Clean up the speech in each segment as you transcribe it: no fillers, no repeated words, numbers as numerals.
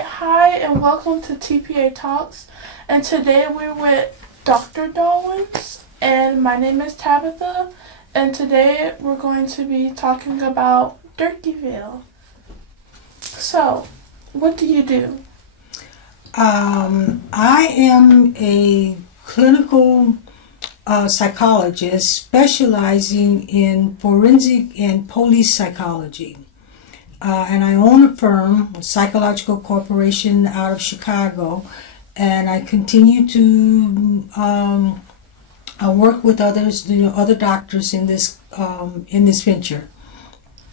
Hi, and welcome to TPA Talks. And today we're with Dr. Dawkins, and my name is Tabitha, and today we're going to be talking about Durkeeville. So, what do you do? I am a clinical psychologist specializing in forensic and police psychology. And I own a firm, a psychological corporation out of Chicago, and I continue to work with others, other doctors in this venture.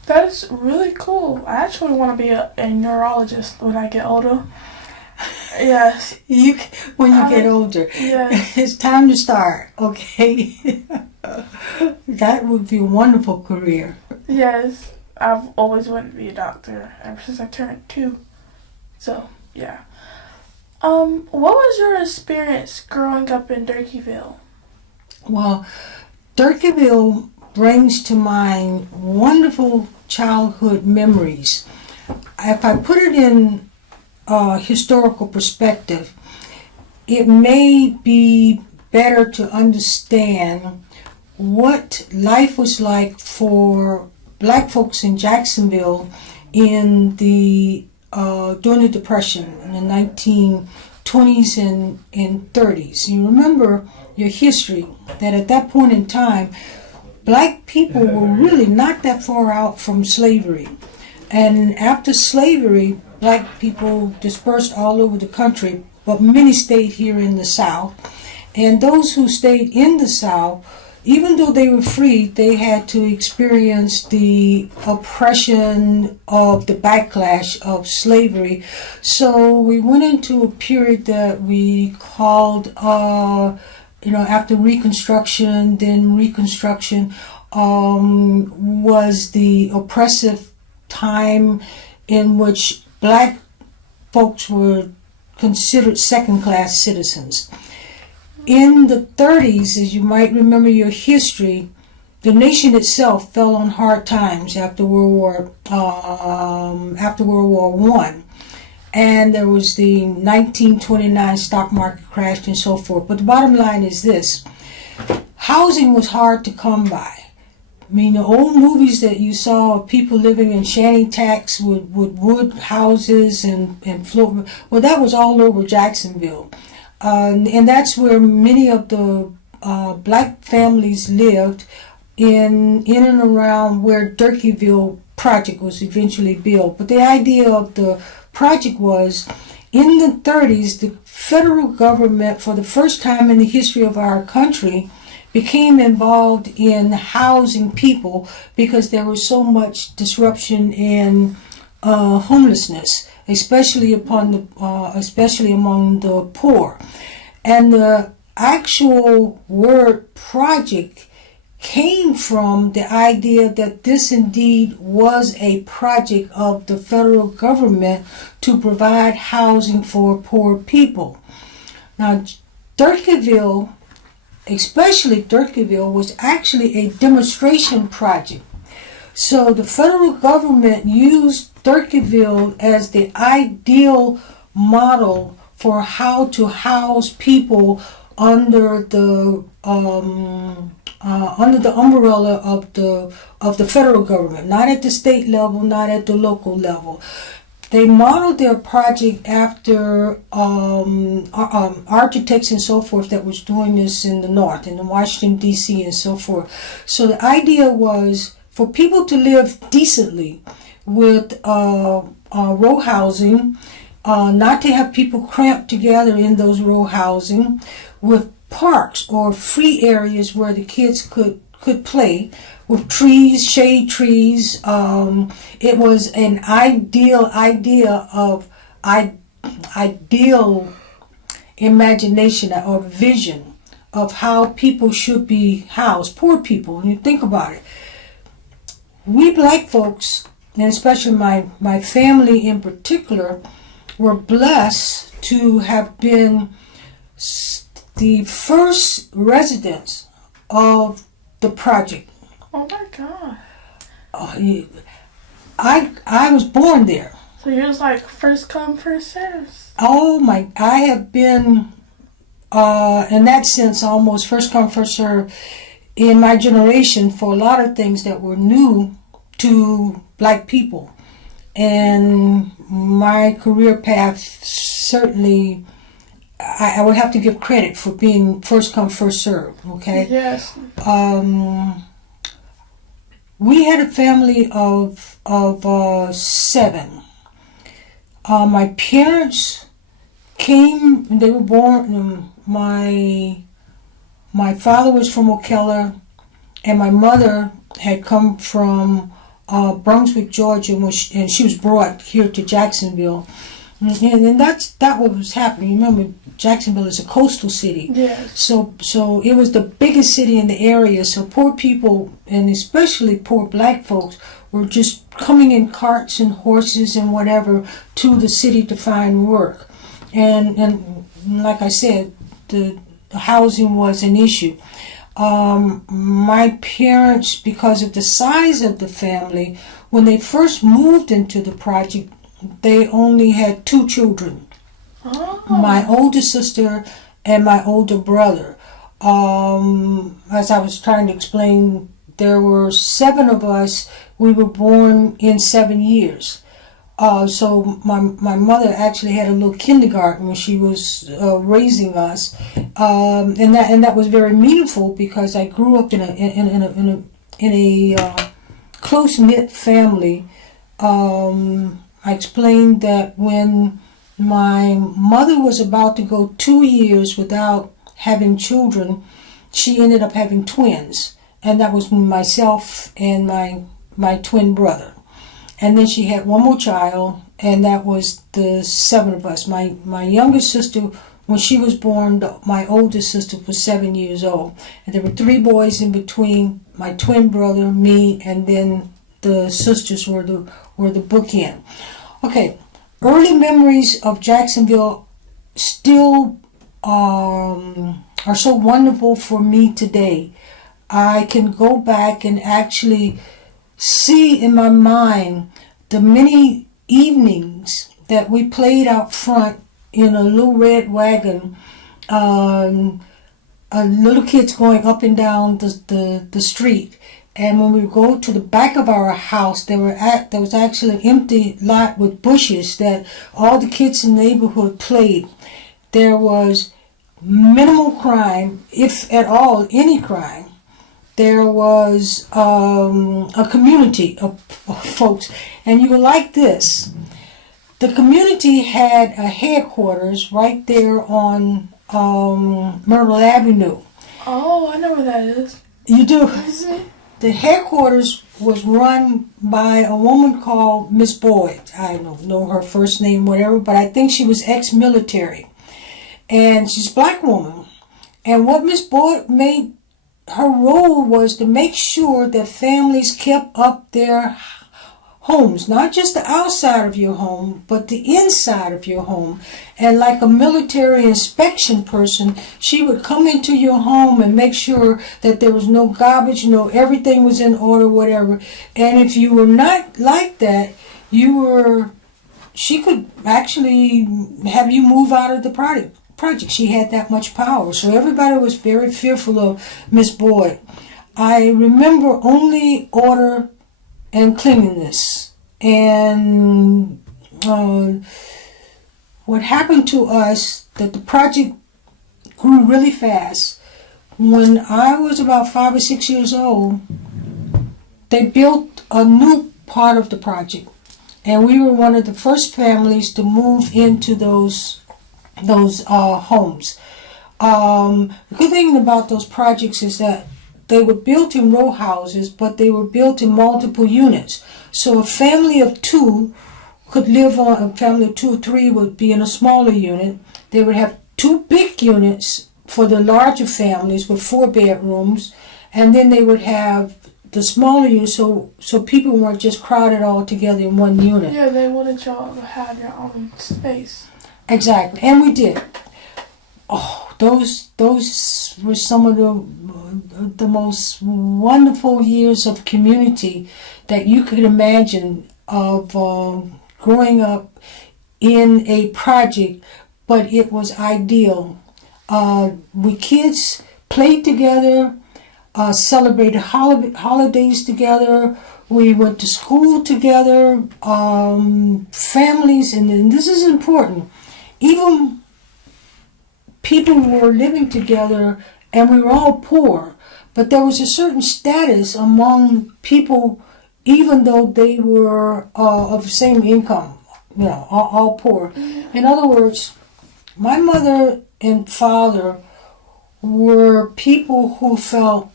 That is really cool. I actually want to be a neurologist when I get older. Yes. When you get older, yes. It's time to start. Okay, that would be a wonderful career. Yes. I've always wanted to be a doctor ever since I turned 2. So, yeah. What was your experience growing up in Durkeeville? Well, Durkeeville brings to mind wonderful childhood memories. If I put it in historical perspective, it may be better to understand what life was like for Black folks in Jacksonville in the during the Depression in the 1920s and 30s. You remember your history that at that point in time, Black people were really not that far out from slavery. And after slavery, Black people dispersed all over the country, but many stayed here in the South. And those who stayed in the South, even though they were free, they had to experience the oppression of the backlash of slavery. So we went into a period that we called, after Reconstruction, then Reconstruction was the oppressive time in which Black folks were considered second-class citizens. In the 30s, as you might remember your history, the nation itself fell on hard times after World War I, and there was the 1929 stock market crash and so forth. But the bottom line is this: housing was hard to come by. I mean, the old movies that you saw of people living in shanty tacks with wood houses and floor, well, that was all over Jacksonville. And that's where many of the Black families lived in and around where Durkeeville project was eventually built. But the idea of the project was, in the 30s, the federal government, for the first time in the history of our country, became involved in housing people because there was so much disruption in homelessness, especially among the poor. And the actual word project came from the idea that this indeed was a project of the federal government to provide housing for poor people. Now, Durkeeville, especially Durkeeville, was actually a demonstration project. So the federal government used Durkeeville as the ideal model for how to house people under the umbrella of the federal government, not at the state level, not at the local level. They modeled their project after architects and so forth that was doing this in the North, in Washington, D.C. and so forth. So the idea was for people to live decently with row housing, not to have people cramped together in those row housing, with parks or free areas where the kids could play, with trees, shade trees. It was an ideal imagination or vision of how people should be housed, poor people. When you think about it, we Black folks, and especially my family in particular, were blessed to have been the first residents of the project. Oh my God. I was born there. So you're just like first come, first serve. Oh my, I have been, in that sense, almost first come, first serve in my generation for a lot of things that were new to Black people. And my career path, certainly, I would have to give credit for being first come, first serve, okay? Yes. We had a family of 7. My parents came, they were born, my father was from Ocala, and my mother had come from Brunswick, Georgia, and she was brought here to Jacksonville. And that what was happening. Remember, Jacksonville is a coastal city. Yes. So it was the biggest city in the area. So poor people, and especially poor Black folks, were just coming in carts and horses and whatever to the city to find work. And like I said, the housing was an issue. My parents, because of the size of the family, when they first moved into the project, they only had 2 children. Oh. My older sister and my older brother. As I was trying to explain, there were 7 of us. We were born in 7 years. So my mother actually had a little kindergarten when she was raising us, and that was very meaningful because I grew up in a close knit family. I explained that when my mother was about to go 2 years without having children, she ended up having twins, and that was myself and my twin brother. And then she had one more child, and that was the 7 of us. My youngest sister, when she was born, my oldest sister was 7 years old. And there were 3 boys in between, my twin brother, me, and then the sisters were the bookend. Okay, early memories of Jacksonville still are so wonderful for me today. I can go back and actually see in my mind the many evenings that we played out front in a little red wagon, little kids going up and down the street. And when we would go to the back of our house, there was actually an empty lot with bushes that all the kids in the neighborhood played. There was minimal crime, if at all any crime. There was a community of folks, and you were like this. The community had a headquarters right there on Myrtle Avenue. Oh, I know where that is. You do? Mm-hmm. The headquarters was run by a woman called Miss Boyd. I don't know her first name, whatever, but I think she was ex-military. And she's a Black woman. And what Miss Boyd made her role was to make sure that families kept up their homes, not just the outside of your home, but the inside of your home. And like a military inspection person, she would come into your home and make sure that there was no garbage, everything was in order, whatever. And if you were not like that, she could actually have you move out of the project. She had that much power. So everybody was very fearful of Miss Boyd. I remember only order and cleanliness. And what happened to us, that the project grew really fast. When I was about 5 or 6 years old, they built a new part of the project. And we were one of the first families to move into those homes. The good thing about those projects is that they were built in row houses, but they were built in multiple units. So a family of 2 could live on, a family of 2 or 3 would be in a smaller unit. They would have 2 big units for the larger families with 4 bedrooms, and then they would have the smaller units so people weren't just crowded all together in one unit. Yeah, they wanted y'all to have your own space. Exactly, and we did. Oh, those were some of the most wonderful years of community that you could imagine, of growing up in a project, but it was ideal. We kids played together, celebrated holidays together. We went to school together, families, and this is important. Even people were living together, and we were all poor, but there was a certain status among people, even though they were of the same income, all poor. In other words, my mother and father were people who felt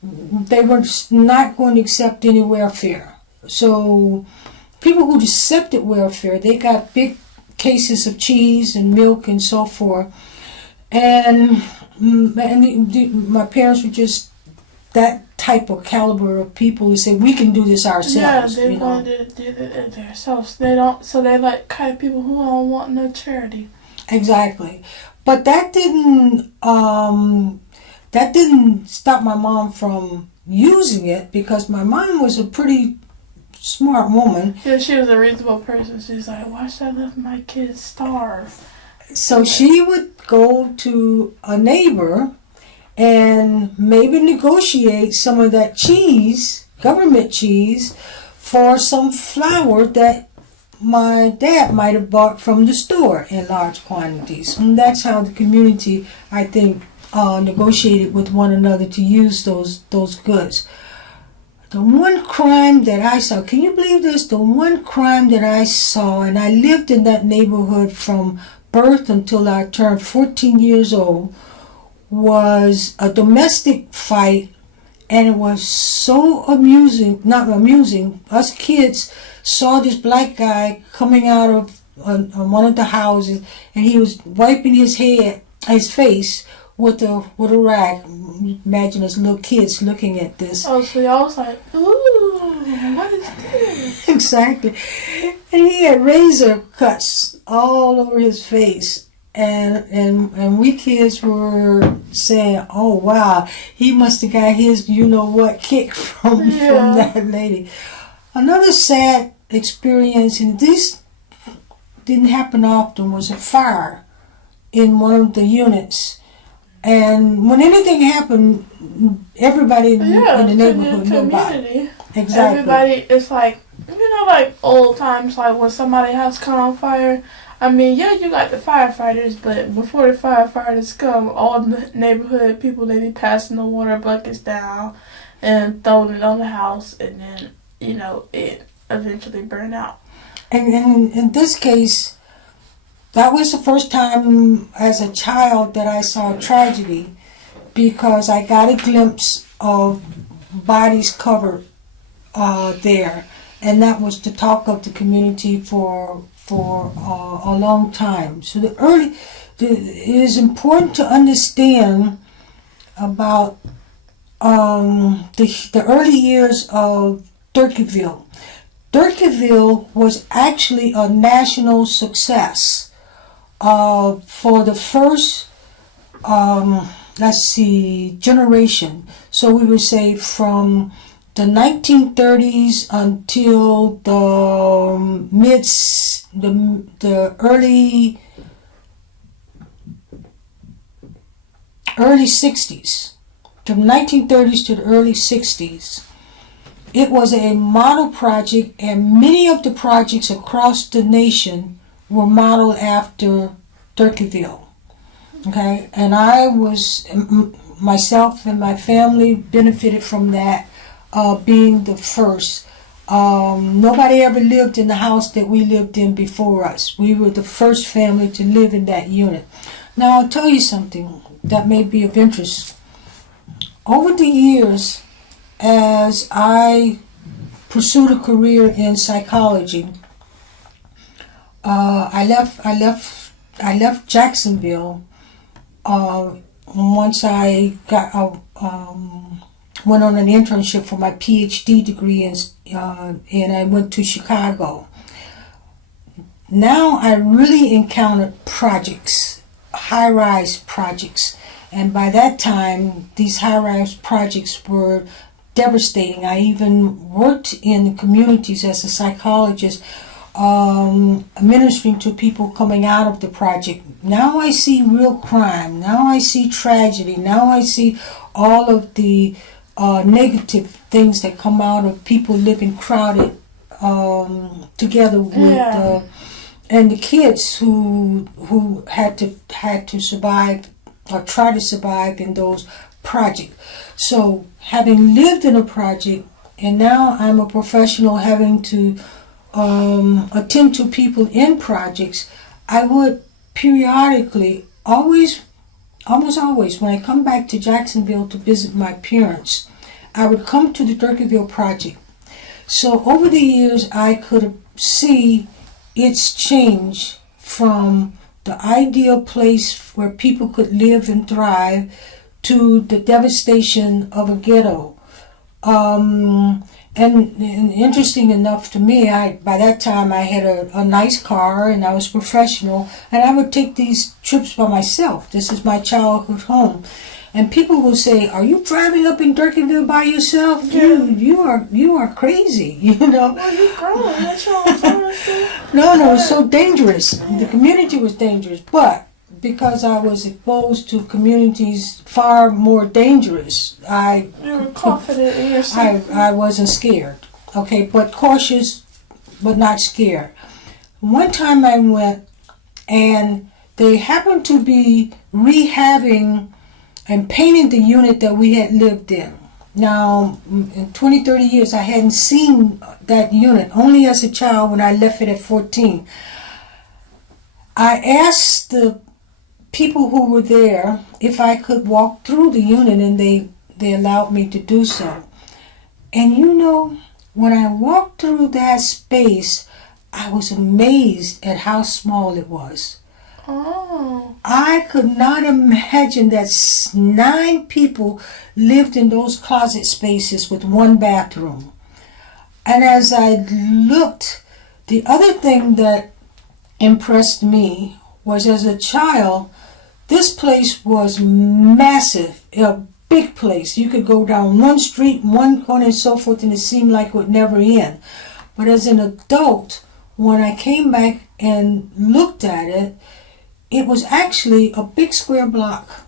they were not going to accept any welfare. So people who accepted welfare, they got big cases of cheese and milk and so forth. And my parents were just that type of caliber of people who say we can do this ourselves. Yeah, they wanted to do it themselves. So they like kind of people who don't want no charity. Exactly, but that didn't stop my mom from using it, because my mom was a pretty smart woman. Yeah, she was a reasonable person. She's like, why should I let my kids starve? So she would go to a neighbor and maybe negotiate some of that cheese, government cheese, for some flour that my dad might have bought from the store in large quantities. And that's how the community, I think, negotiated with one another to use those goods. The one crime that I saw, can you believe this? The one crime that I saw, and I lived in that neighborhood from birth until I turned 14 years old, was a domestic fight. And it was so amusing, not amusing, us kids saw this black guy coming out of one of the houses, and he was wiping his face with a rag. Imagine us little kids looking at this. Oh, so y'all was like, ooh, what is this? Exactly. And he had razor cuts all over his face. And we kids were saying, oh wow, he must have got his kick from that lady. Another sad experience, and this didn't happen often, was a fire in one of the units. And when anything happened, everybody in the neighborhood knew about it. Exactly. Everybody, it's like, like old times, like when somebody's house caught on fire. I mean, yeah, you got the firefighters, but before the firefighters come, all the neighborhood people, they be passing the water buckets down and throwing it on the house, and then, it eventually burned out. And in this case, that was the first time as a child that I saw tragedy, because I got a glimpse of bodies covered there, and that was the talk of the community for a long time. So it is important to understand about the early years of Durkeeville. Durkeeville was actually a national success for the first, generation. So we would say from the 1930s until the early 60s, from 1930s to the early 60s. It was a model project, and many of the projects across the nation were modeled after Durkeeville. Okay, and myself and my family benefited from that, being the first. Nobody ever lived in the house that we lived in before us. We were the first family to live in that unit. Now, I'll tell you something that may be of interest. Over the years, as I pursued a career in psychology, I left Jacksonville once I went on an internship for my PhD degree, and I went to Chicago. Now I really encountered projects, high-rise projects, and by that time these high-rise projects were devastating. I even worked in the communities as a psychologist ministering to people coming out of the project. Now I see real crime. Now I see tragedy. Now I see all of the negative things that come out of people living crowded together with and the kids who had to survive or try to survive in those projects. So having lived in a project, and now I'm a professional having to attend to people in projects, I would periodically, almost always, when I come back to Jacksonville to visit my parents, I would come to the Durkeeville project. So over the years, I could see its change from the ideal place where people could live and thrive to the devastation of a ghetto. And interesting enough to me, by that time I had a nice car and I was professional, and I would take these trips by myself. This is my childhood home. And people will say, "Are you driving up in Durkeeville by yourself? Dude, you are crazy, you know." Well, you grown. That's what I'm trying to say. No, it's so dangerous. The community was dangerous, but because I was exposed to communities far more dangerous, you were confident in yourself. I wasn't scared. Okay, but cautious, but not scared. One time I went, and they happened to be rehabbing and painting the unit that we had lived in. Now, in 20, 30 years, I hadn't seen that unit, only as a child when I left it at 14. I asked the people who were there if I could walk through the unit, and they allowed me to do so. And you know, when I walked through that space, I was amazed at how small it was. Oh. I could not imagine that 9 people lived in those closet spaces with one bathroom. And as I looked, the other thing that impressed me was, as a child, this place was massive, a big place. You could go down one street, one corner, and so forth, and it seemed like it would never end. But as an adult, when I came back and looked at it, it was actually a big square block.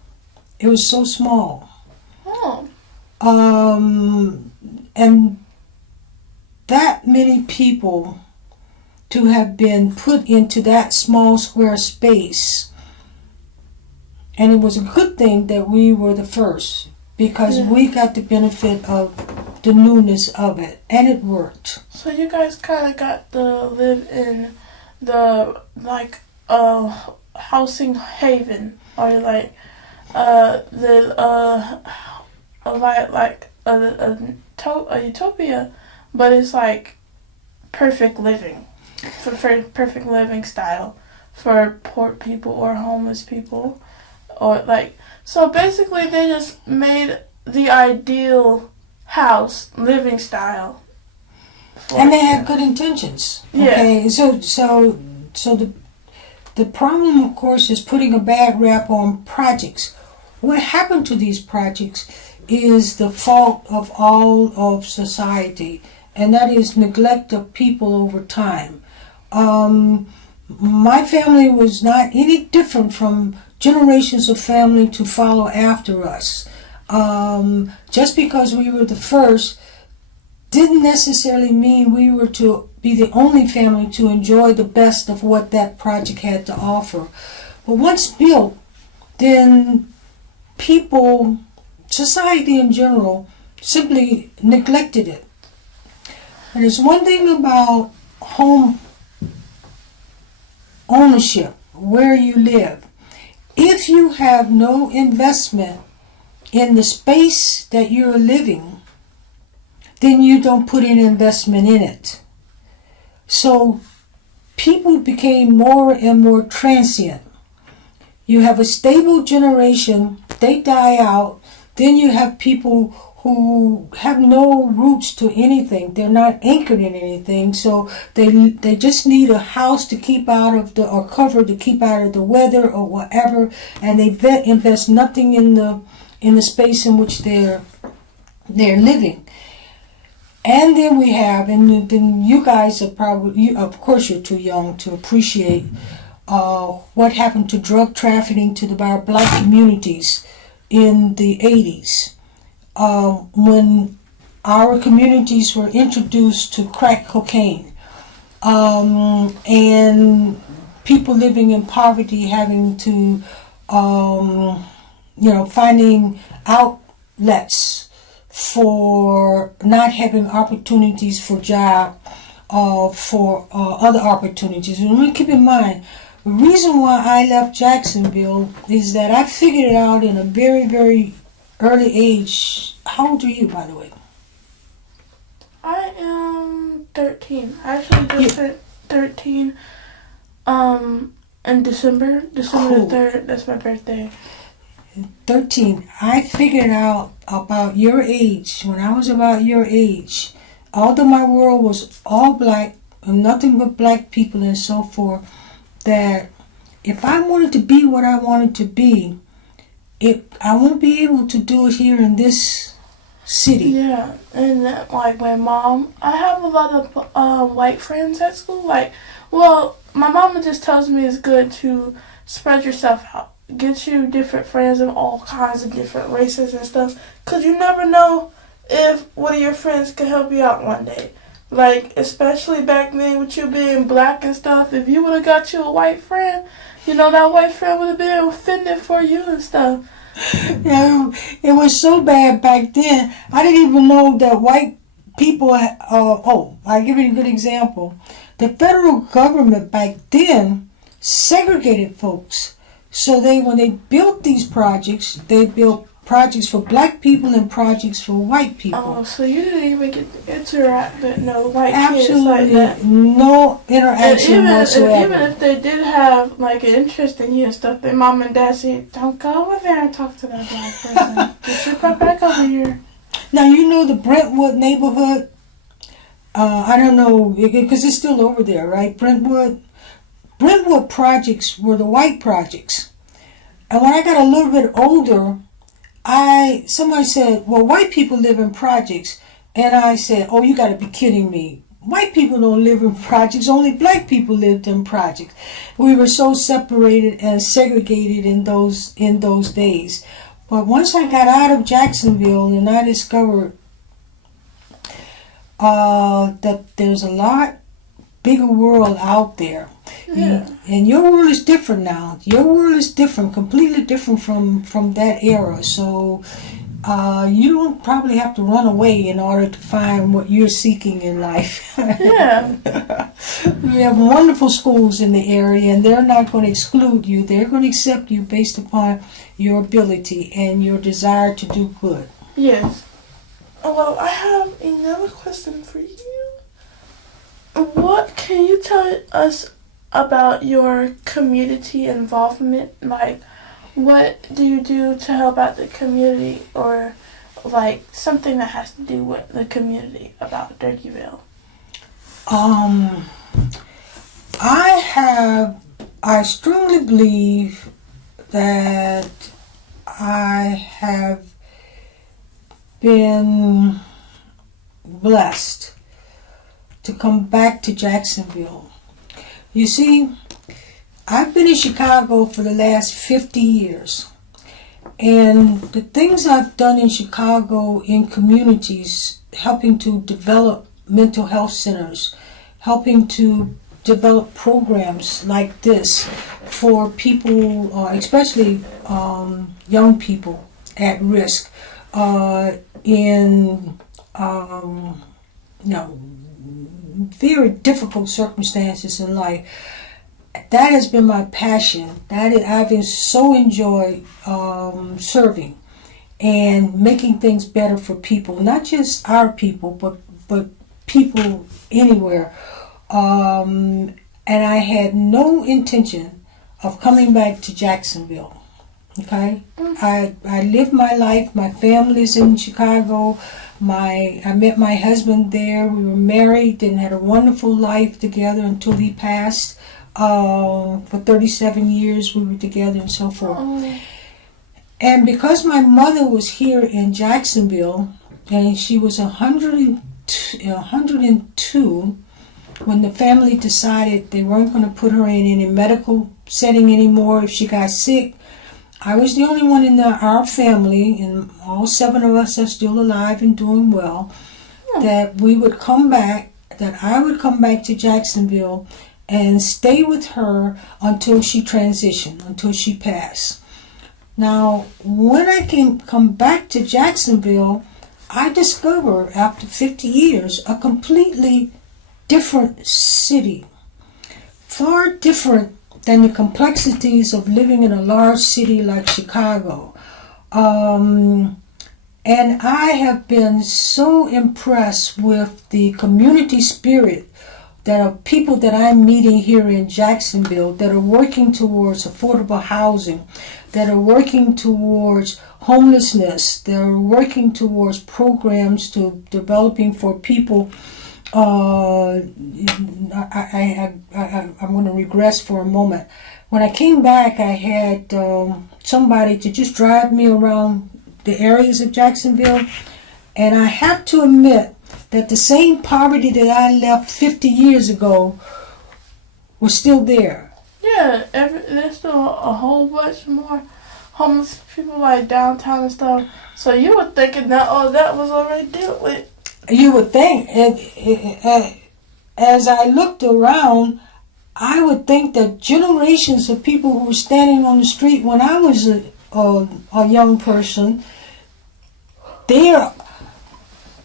It was so small. Oh. And that many people to have been put into that small square space. And it was a good thing that we were the first, because we got the benefit of the newness of it, and it worked. So you guys kind of got to live in the, like, housing haven, or like a utopia, but it's like perfect living, for perfect living style for poor people or homeless people, or like, so basically they just made the ideal house living style. And they had good intentions. Okay, so the problem, of course, is putting a bad rap on projects. What happened to these projects is the fault of all of society, and that is neglect of people over time. My family was not any different from generations of family to follow after us. Just because we were the first didn't necessarily mean we were to be the only family to enjoy the best of what that project had to offer. But once built, then people, society in general, simply neglected it. And there's one thing about home ownership, where you live. If you have no investment in the space that you're living, then you don't put any investment in it. So people became more and more transient. You have a stable generation, they die out, then you have people who have no roots to anything. They're not anchored in anything, so they just need a house to keep out of the, or cover to keep out of the weather or whatever, and they invest nothing in the space in which they're living. And then we have, and then you guys are probably, of course you're too young to appreciate what happened to drug trafficking to our black communities in the 80s, when our communities were introduced to crack cocaine, and people living in poverty having to, finding outlets for not having opportunities for job, for other opportunities. And we keep in mind, the reason why I left Jacksonville is that I figured it out in a very, very early age. How old are you, by the way? I am 13. I actually just turned 13 in December. December Cool. the 3rd. That's my birthday. 13. I figured out about your age, when I was about your age, although my world was all black and nothing but black people and so forth, that if I wanted to be what I wanted to be, I won't be able to do it here in this city. Yeah, and like my mom, I have a lot of white friends at school. Like, well, my mama just tells me it's good to spread yourself out, get you different friends of all kinds of different races and stuff, because you never know if one of your friends can help you out one day. Like, especially back then with you being black and stuff, if you would have got you a white friend, that white friend would have been offended for you and stuff. Yeah, it was so bad back then. I didn't even know that white people, I'll give you a good example. The federal government back then segregated folks. So when they built these projects, they built projects for black people and projects for white people. Oh, so you didn't even get to interact with no white Absolutely kids like that. no interaction whatsoever. And even if they did have like an interest in you and stuff, their mom and dad say, "Don't go over there and talk to that black person. Get your butt back over here." Now the Brentwood neighborhood. I don't know because it's still over there, right? Brentwood projects were the white projects, and when I got a little bit older, somebody said, well, white people live in projects. And I said, oh, you got to be kidding me. White people don't live in projects. Only black people lived in projects. We were so separated and segregated in those days. But once I got out of Jacksonville and I discovered that there's a lot bigger world out there. Yeah. And your world is different now. Your world is different, completely different from that era. So you don't probably have to run away in order to find what you're seeking in life. Yeah. We have wonderful schools in the area, and they're not going to exclude you. They're going to accept you based upon your ability and your desire to do good. Yes. Well, I have another question for you. What can you tell us about your community involvement? Like, what do you do to help out the community, or like something that has to do with the community about Durkeeville? I strongly believe that I have been blessed to come back to Jacksonville. You see, I've been in Chicago for the last 50 years. And the things I've done in Chicago in communities, helping to develop mental health centers, helping to develop programs like this for people, especially young people at risk, in very difficult circumstances in life. That has been my passion. I've been so enjoyed serving and making things better for people, not just our people, but people anywhere. And I had no intention of coming back to Jacksonville. Okay, I lived my life. My family's in Chicago. I met my husband there. We were married and had a wonderful life together until he passed. For 37 years we were together and so forth. Oh. And because my mother was here in Jacksonville, and she was 102 102 when the family decided they weren't going to put her in any medical setting anymore if she got sick. I was the only one in our family, and all 7 of us are still alive and doing well, that we would come back, that I would come back to Jacksonville and stay with her until she transitioned, until she passed. Now, when I come back to Jacksonville, I discovered after 50 years a completely different city, far different than the complexities of living in a large city like Chicago. And I have been so impressed with the community spirit that are people that I'm meeting here in Jacksonville that are working towards affordable housing, that are working towards homelessness, that are working towards programs to developing for people. I'm going to regress for a moment. When I came back, I had somebody to just drive me around the areas of Jacksonville, and I have to admit that the same poverty that I left 50 years ago was still there. Yeah, there's still a whole bunch more homeless people like downtown and stuff. So you were thinking that that was already dealt with. You would think, as I looked around, I would think that generations of people who were standing on the street when I was a young person, their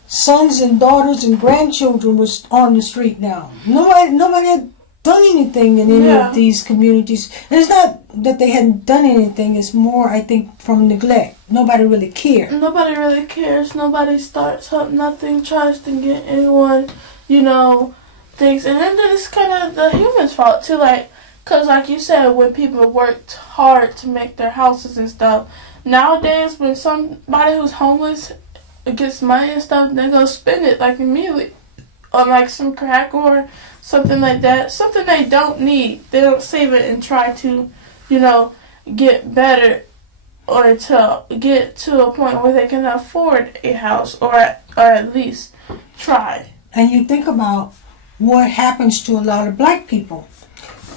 sons and daughters and grandchildren was on the street now. Nobody had done anything in any of these communities. And it's not that they hadn't done anything, it's more, I think, from neglect. Nobody really cared. Nobody really cares. Nobody starts up nothing, tries to get anyone, things. And then it's kind of the humans' fault, too. Because like you said, when people worked hard to make their houses and stuff, nowadays when somebody who's homeless gets money and stuff, they're going to spend it, immediately on, some crack or something like that. Something they don't need. They don't save it and try to, get better or to get to a point where they can afford a house or at least try. And you think about what happens to a lot of black people.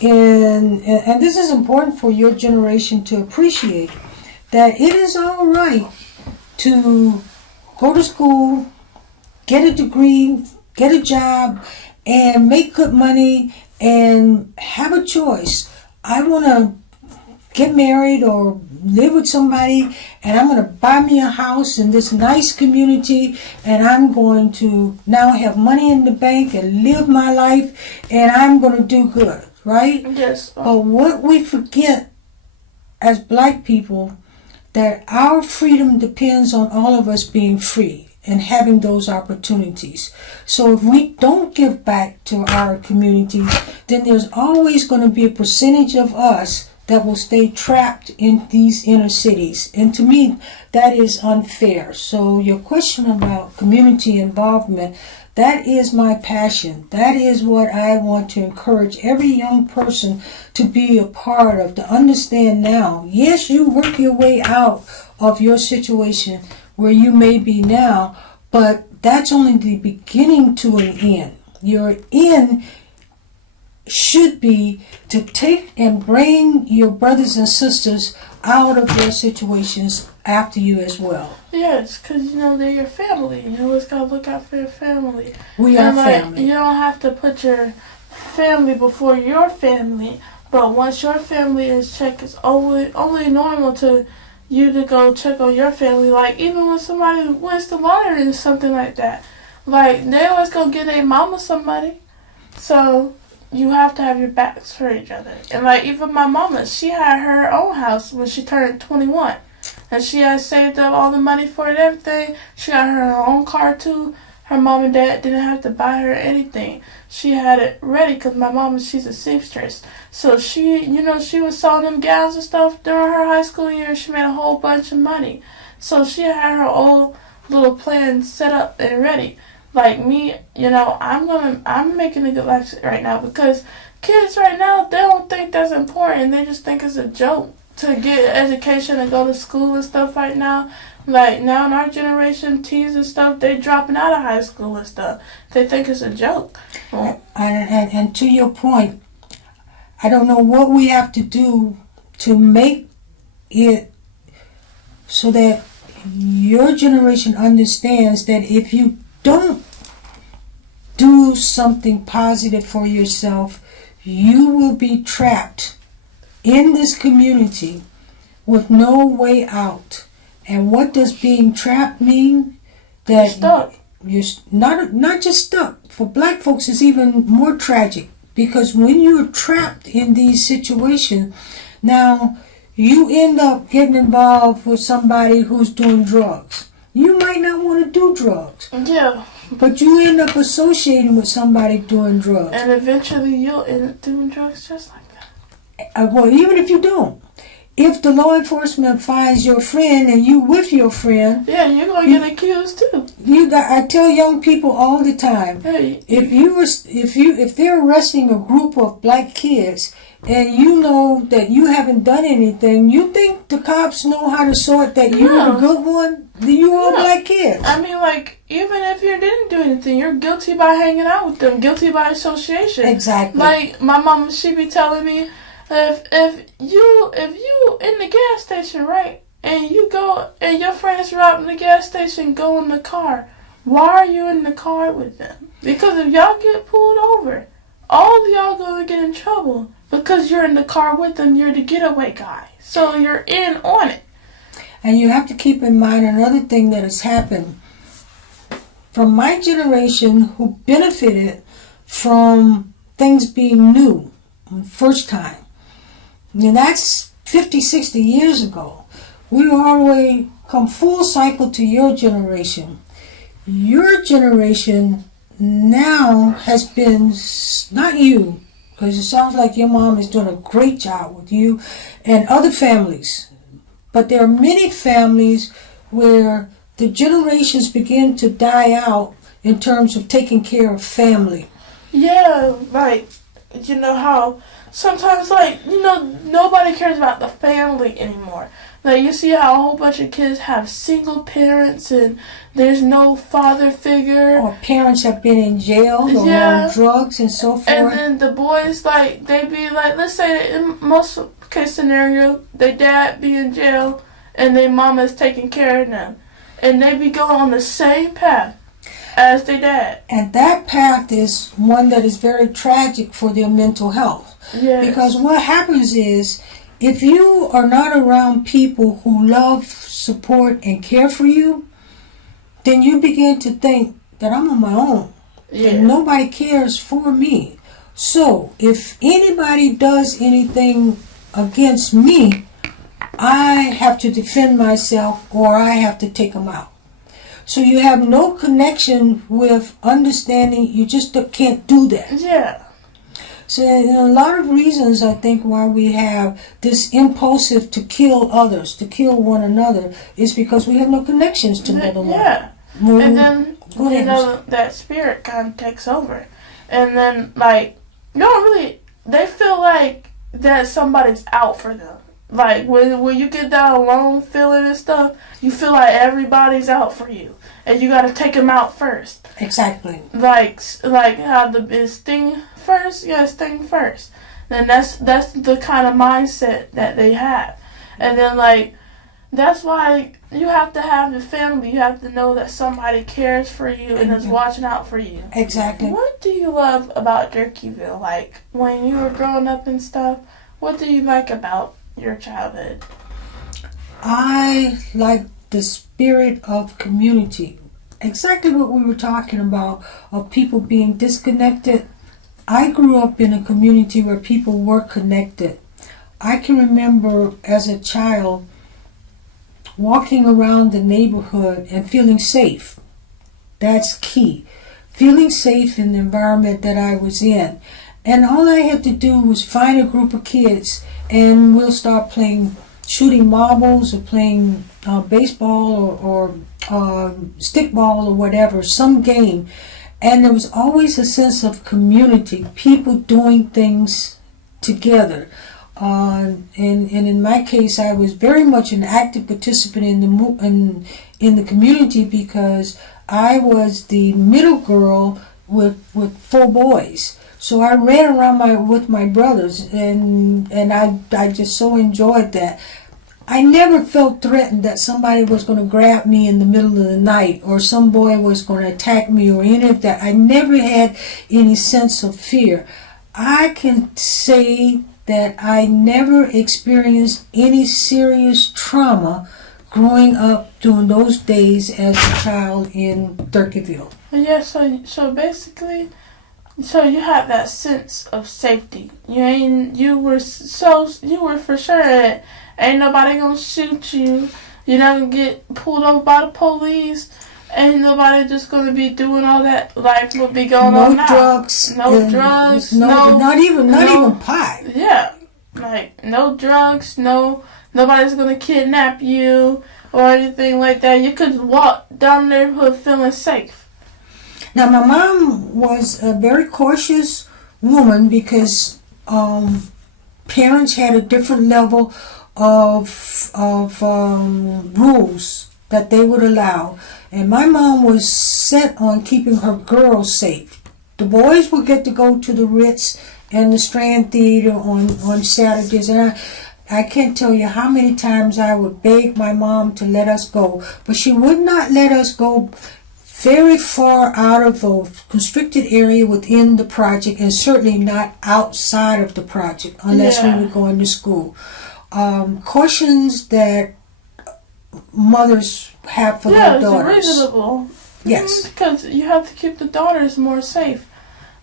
And this is important for your generation to appreciate, that it is all right to go to school, get a degree, get a job, and make good money and have a choice. I want to get married or live with somebody, and I'm going to buy me a house in this nice community, and I'm going to now have money in the bank and live my life, and I'm going to do good, right? Yes. But what we forget as black people, that our freedom depends on all of us being free and having those opportunities. So if we don't give back to our communities, then there's always going to be a percentage of us that will stay trapped in these inner cities. And to me, that is unfair. So your question about community involvement, that is my passion. That is what I want to encourage every young person to be a part of, to understand now. Yes, you work your way out of your situation where you may be now, but that's only the beginning to an end. Your end should be to take and bring your brothers and sisters out of their situations after you as well. Yes, because, they're your family. You always got to look out for your family. We are family. You don't have to put your family before your family, but once your family is checked, it's only normal to you to go check on your family. Even when somebody wins the lottery or something like that, they always go get their mama somebody. So you have to have your backs for each other. And even my mama, she had her own house when she turned 21. And she had saved up all the money for it and everything. She got her own car too. Her mom and dad didn't have to buy her anything. She had it ready because my mom, she's a seamstress. So she was selling them gowns and stuff during her high school year. She made a whole bunch of money. So she had her own little plan set up and ready. Like me, I'm making a good life right now because kids right now, they don't think that's important. They just think it's a joke to get education and go to school and stuff right now. Like, now in our generation, teens and stuff, they dropping out of high school and stuff. They think it's a joke. And to your point, I don't know what we have to do to make it so that your generation understands that if you don't do something positive for yourself, you will be trapped in this community with no way out. And what does being trapped mean? That You're stuck. You're not just stuck. For black folks, it's even more tragic, because when you're trapped in these situations, now you end up getting involved with somebody who's doing drugs. You might not want to do drugs. Yeah. But you end up associating with somebody doing drugs. And eventually you'll end up doing drugs just like that. Well, even if you don't. If the law enforcement finds your friend and you with your friend, yeah, you're gonna get accused too. I tell young people all the time, Hey, if they're arresting a group of black kids and you know that you haven't done anything, you think the cops know how to sort that you're the good one? You all black kids. I mean, like, even if you didn't do anything, you're guilty by hanging out with them, guilty by association. Exactly. Like, my mom, she be telling me, if you in the gas station, right, and you go and your friends are out in the gas station, go in the car, why are you in the car with them? Because if y'all get pulled over, all of y'all gonna get in trouble because you're in the car with them. You're the getaway guy, so you're in on it. And you have to keep in mind another thing that has happened. From my generation, who benefited from things being new, first time. And that's 50, 60 years ago. We already come full cycle to your generation. Your generation now has been, not you, because it sounds like your mom is doing a great job with you and other families. But there are many families where the generations begin to die out in terms of taking care of family. Yeah, like, you know how sometimes, like, you know, nobody cares about the family anymore. Like, you see how a whole bunch of kids have single parents and there's no father figure. Or parents have been in jail or on drugs and so forth. And then the boys, like, they be like, let's say in most case scenario, their dad be in jail and their mama's taking care of them. And they be going on the same path as their dad. And that path is one that is very tragic for their mental health. Yes. Because what happens is, if you are not around people who love, support, and care for you, then you begin to think that I'm on my own. Yeah. And nobody cares for me. So, if anybody does anything against me, I have to defend myself or I have to take them out. So you have no connection with understanding. You just can't do that. Yeah. So a lot of reasons, I think, why we have this impulsive to kill others, to kill one another, is because we have no connections to another one. Yeah. And then, you know, that spirit kind of takes over. And then, like, you don't really, they feel like that somebody's out for them. Like, when you get that alone feeling and stuff, you feel like everybody's out for you. And you got to take them out first. Exactly. Like how is sting first? Yeah, sting first. Then that's the kind of mindset that they have. And then, like, that's why you have to have the family. You have to know that somebody cares for you and is watching out for you. Exactly. What do you love about Durkeeville? Like, when you were growing up and stuff, what do you like about your childhood? I like the spirit of community. Exactly what we were talking about, of people being disconnected. I grew up in a community where people were connected. I can remember as a child walking around the neighborhood and feeling safe. That's key. Feeling safe in the environment that I was in. And all I had to do was find a group of kids and we'll start playing, shooting marbles or playing baseball or stickball or whatever, some game. And there was always a sense of community, people doing things together. And in my case, I was very much an active participant in the community because I was the middle girl with 4 boys. So I ran around with my brothers, and I just so enjoyed that. I never felt threatened that somebody was going to grab me in the middle of the night or some boy was going to attack me or any of that. I never had any sense of fear. I can say that I never experienced any serious trauma growing up during those days as a child in Durkeeville. Yeah, so basically, so you have that sense of safety. You were for sure that ain't nobody gonna shoot you. You're not gonna get pulled over by the police. Ain't nobody just gonna be doing all that like what be going on now. No drugs. Not even pot. Yeah, like no drugs. Nobody's gonna kidnap you or anything like that. You could walk down the neighborhood feeling safe. Now, my mom was a very cautious woman because parents had a different level of rules that they would allow. And my mom was set on keeping her girls safe. The boys would get to go to the Ritz and the Strand Theater on Saturdays. And I can't tell you how many times I would beg my mom to let us go. But she would not let us go very far out of the constricted area within the project, and certainly not outside of the project unless we were going to school. Cautions that mothers have for their daughters. It's reasonable. Yes. Because you have to keep the daughters more safe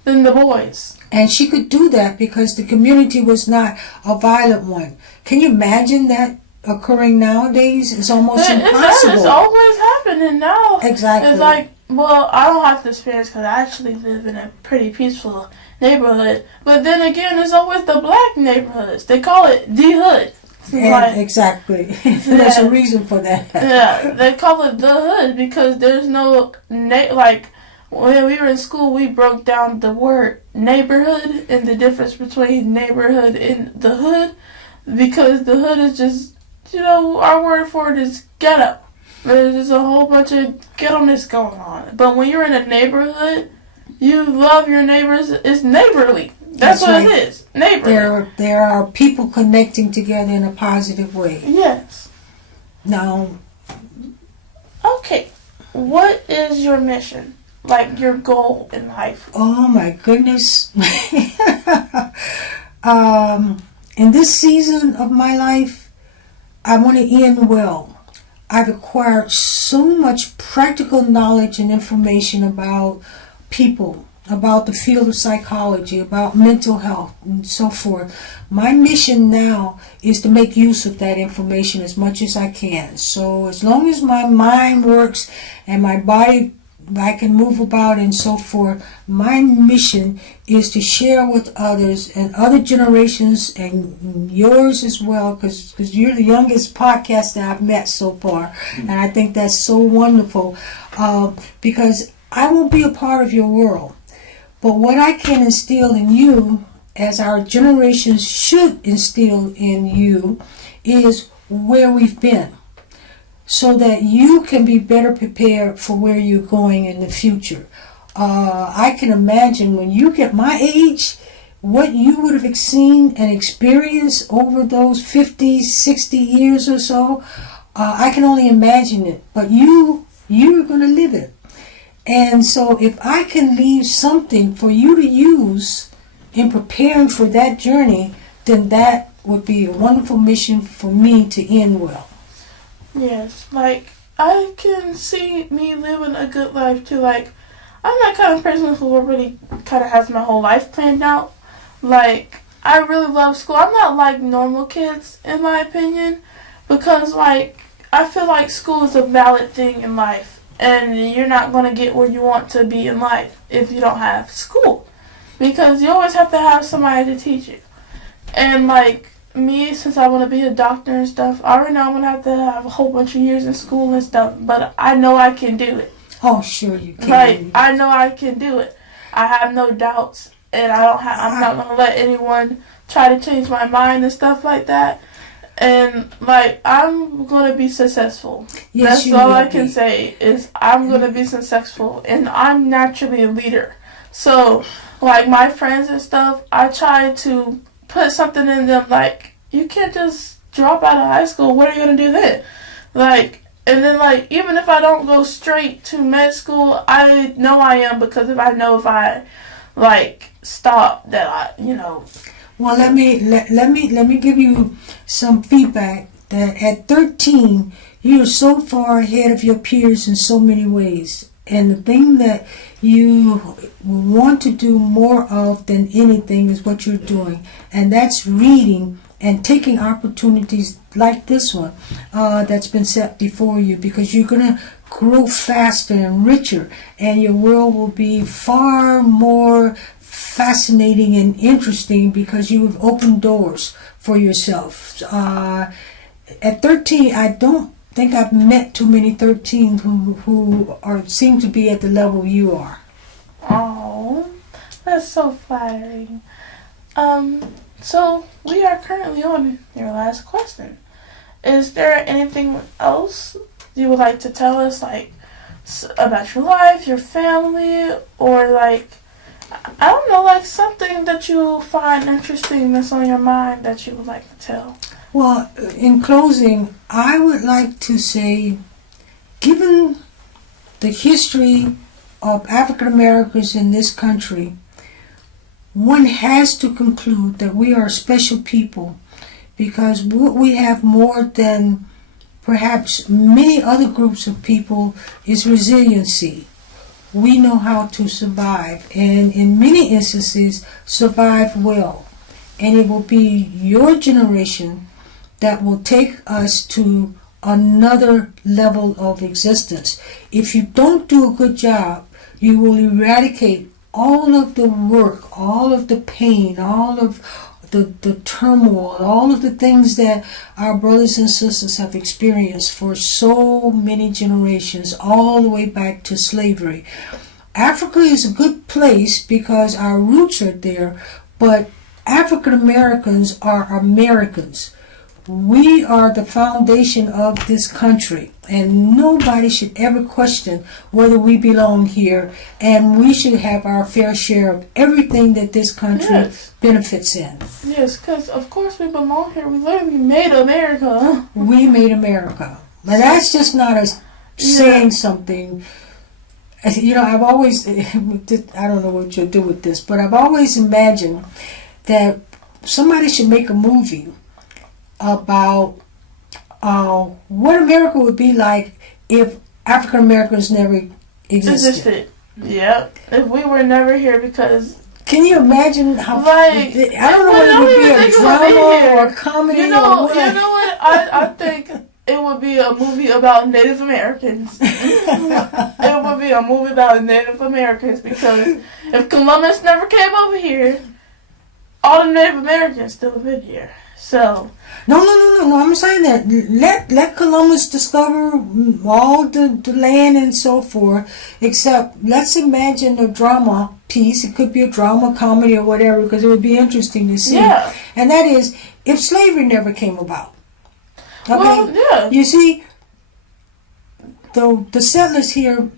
than the boys. And she could do that because the community was not a violent one. Can you imagine that occurring nowadays? It's almost impossible. It's always happening now. Exactly. It's like, well, I don't have to experience because I actually live in a pretty peaceful neighborhood. But then again, it's always the black neighborhoods. They call it the hood. Exactly. There's a reason for that. Yeah, they call it the hood because there's no, like, when we were in school, we broke down the word neighborhood and the difference between neighborhood and the hood, because the hood is just, our word for it is ghetto. There's just a whole bunch of ghetto-ness going on. But when you're in a neighborhood, you love your neighbors. It's neighborly. That's what right. It is. Neighborly. There are people connecting together in a positive way. Yes. Now. Okay. What is your mission? Like your goal in life? Oh my goodness. In this season of my life, I want to end well. I've acquired so much practical knowledge and information about people, about the field of psychology, about mental health, and so forth. My mission now is to make use of that information as much as I can. So as long as my mind works and my body, I can move about and so forth, my mission is to share with others and other generations and yours as well, because you're the youngest podcaster I've met so far, and I think that's so wonderful, because I will be a part of your world. But what I can instill in you, as our generations should instill in you, is where we've been, so that you can be better prepared for where you're going in the future. I can imagine when you get my age, what you would have seen and experienced over those 50, 60 years or so. I can only imagine it, but you're going to live it. And so if I can leave something for you to use in preparing for that journey, then that would be a wonderful mission for me to end well. Yes, like, I can see me living a good life too. Like, I'm that kind of person who really kind of has my whole life planned out. Like, I really love school. I'm not like normal kids, in my opinion, because, like, I feel like school is a valid thing in life, and you're not going to get where you want to be in life if you don't have school, because you always have to have somebody to teach you. And, like, me, since I want to be a doctor and stuff, I already know I'm going to have a whole bunch of years in school and stuff, but I know I can do it. Oh, sure you can. Like, I know I can do it. I have no doubts, and I'm not going to let anyone try to change my mind and stuff like that. And like I'm gonna be successful. Yes, That's all I will can be. say is I'm gonna be successful, and I'm naturally a leader. So like my friends and stuff, I try to put something in them like you can't just drop out of high school. What are you gonna do then? Like and then like even if I don't go straight to med school, I know I am because if I like stop that Well, let me give you some feedback that at 13 you're so far ahead of your peers in so many ways, and the thing that you want to do more of than anything is what you're doing, and that's reading and taking opportunities like this one that's been set before you, because you're gonna grow faster and richer, and your world will be far more fascinating and interesting because you have opened doors for yourself. At 13, I don't think I've met too many 13 who seem to be at the level you are. Oh, that's so flattering. So we are currently on your last question. Is there anything else you would like to tell us, like about your life, your family, or like I don't know, like something that you find interesting that's on your mind that you would like to tell? Well, in closing, I would like to say, given the history of African Americans in this country, one has to conclude that we are special people, because what we have more than perhaps many other groups of people is resiliency. We know how to survive, and in many instances survive well. And it will be your generation that will take us to another level of existence. If you don't do a good job, you will eradicate all of the work, all of the pain, all of the turmoil, all of the things that our brothers and sisters have experienced for so many generations, all the way back to slavery. Africa is a good place because our roots are there, but African Americans are Americans. We are the foundation of this country, and nobody should ever question whether we belong here, and we should have our fair share of everything that this country benefits in. Yes, because of course we belong here. We literally made America. We made America. But that's just not us saying something. You know, I've always, I don't know what you'll do with this, but I've always imagined that somebody should make a movie about what America would be like if African Americans never existed. Yep. If we were never here, because can you imagine how? Like, I don't know whether it would be a drama or a comedy. You know what. what? I think it would be a movie about Native Americans. It would be a movie about Native Americans, because if Columbus never came over here, all the Native Americans still have been here. So no. I'm saying that let Columbus discover all the land and so forth. Except let's imagine a drama piece. It could be a drama, comedy, or whatever, because it would be interesting to see. Yeah. And that is if slavery never came about. Okay. Well, yeah. You see, the settlers here,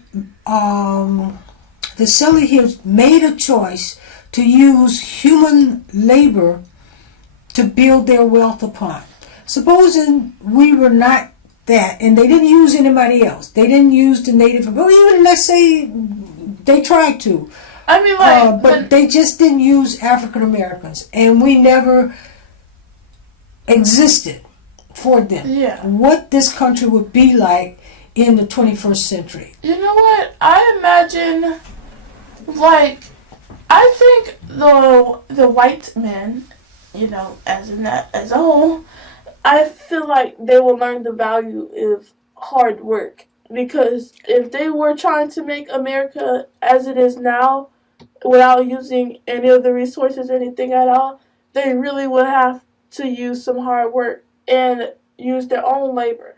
made a choice to use human labor to build their wealth upon. Supposing we were not that, and they didn't use anybody else. They didn't use the native, or even let's say they tried to. I mean, but they just didn't use African Americans, and we never existed for them. Yeah. What this country would be like in the 21st century. You know what? I imagine, like, I think the white men, you know, as a whole, I feel like they will learn the value of hard work, because if they were trying to make America as it is now without using any of the resources, anything at all, they really would have to use some hard work and use their own labor.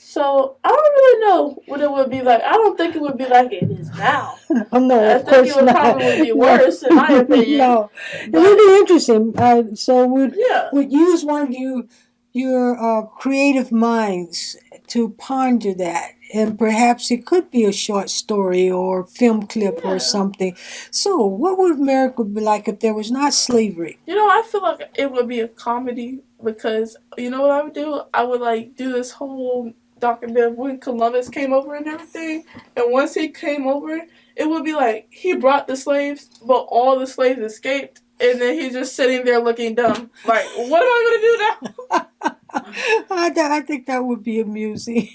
So I don't really know what it would be like. I don't think it would be like it is now. Oh no, I of think it course would not. probably be No. worse, in my opinion. No, it But would be interesting. So yeah, would use one of your creative minds to ponder that, and perhaps it could be a short story or film clip or yeah. something. So, what would America be like if there was not slavery? You know, I feel like it would be a comedy because you know what I would do? I would like do this whole documentary when Columbus came over and everything. And once he came over, it would be like he brought the slaves, but all the slaves escaped. And then he's just sitting there looking dumb. Like, what am I going to do now? I think that would be amusing.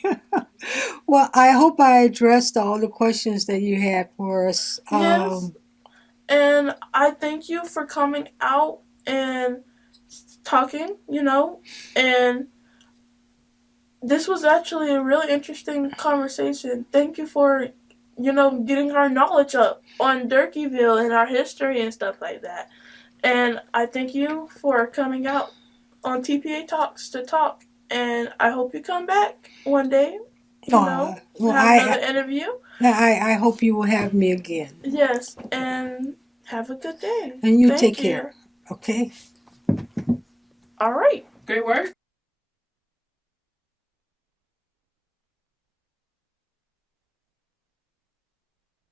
Well, I hope I addressed all the questions that you had for us. Yes. And I thank you for coming out and talking, and this was actually a really interesting conversation. Thank you for, getting our knowledge up on Durkeeville and our history and stuff like that. And I thank you for coming out on TPA Talks to talk. And I hope you come back one day, Well, have another interview. I hope you will have me again. Yes, and have a good day. And you Thank take you. care. Okay. All right. Great work.